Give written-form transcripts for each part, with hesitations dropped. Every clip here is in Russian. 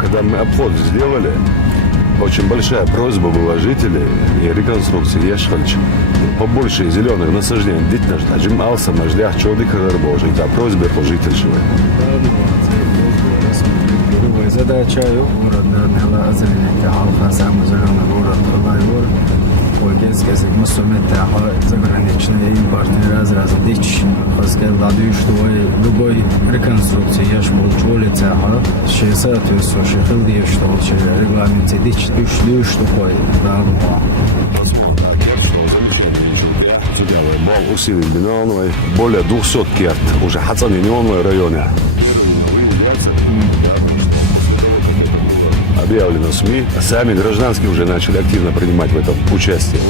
Когда мы обход сделали, очень большая просьба была жителей и реконструкции Яшхальч. Побольше зеленых насаждений. Действительно, ждем алса, маждях, чоды, божий. Это просьба по жительству. Задача города озеленения халка, самый зеленый город Халайвор. Gezgezek musumete заграничные импортные разразы дичь. Хозгелладу, что любой реконструкции я шмол чолица, что соответствующий хилдиев, что вообще регламенте дичь, что ходит. Был усилен Беновой, более 200 керт, уже Хацан-Юнионовой районе. Объявлено СМИ, сами гражданские уже начали активно принимать в этом участие.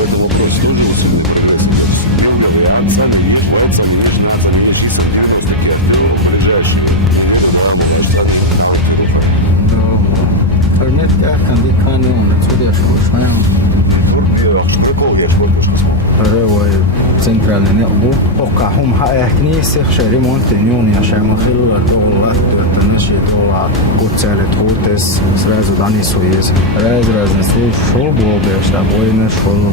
Центральный небо, пока хум хаехнись, ремонт не шамахил, доллар, то наши доллар, уцелет хутес, сразу дани суез, разные шоу было, что война шел,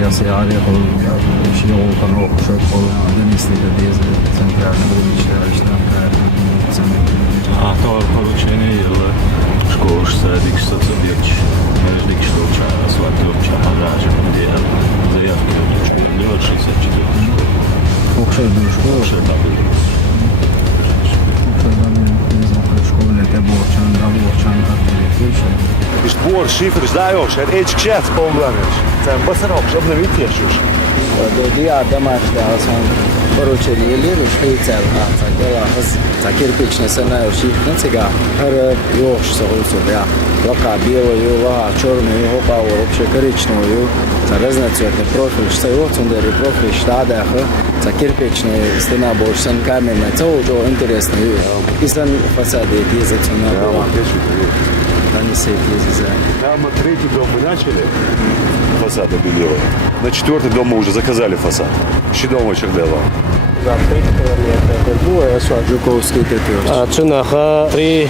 я се арехал, шел канал, шел, донесли до безы, центральный уличный, А то поручение школа садик соцобъект, между что час, ватопча, гаража, где заявки делать 64 школы. Укшер до школы. Укшер до школы, это борчан, да борчан, как Ist Bohr, Schiffer, Zajoks, Edge Geschäft, Pomlanich. Sein Basarok, ich habe eine Wittjeschusch. Я домашний, поручение лиру, швейцар, кирпичный сценарий, нацега, ёж, соусудя, лака белую, лака черную, опа, вообще коричневую, разноцветный профиль, стоит, сундери профиль, штадах, кирпичная стена больше, каменная, это уже интересный, и сан фасады дизайнерного. Они все ездят. Там на третий дом мы начали фасад обелила. На четвертый дом мы уже заказали фасад. Щедомочек дала. За 3 километра Жуковский тетюр. Цунаха 3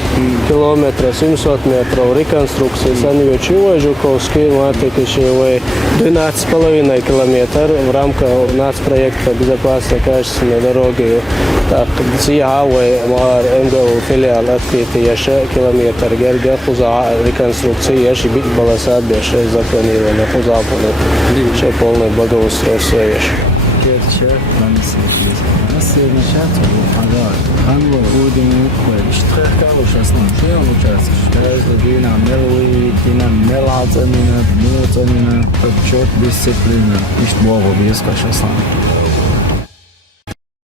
километра 700 метров реконструкции Санвичевой, Жуковский, Матыкичевой 12,5 километр в рамках нацпроекта безопасной качественной дороги. Так, Зиявой, Мар, МГУ, филиал открытый, еще километр, Герга, Хуза, реконструкции, еще бит полоса, еще запланировано, Хуза, еще полное благоустройство, еще. Керчер, Нанисик. Сегодня сейчас Ханва будем уходить. Как сейчас нам чем участвовать? Каждый день меловый, мелазамина, мелазамина, отчет дисциплина. Ишь Богу без кашасан.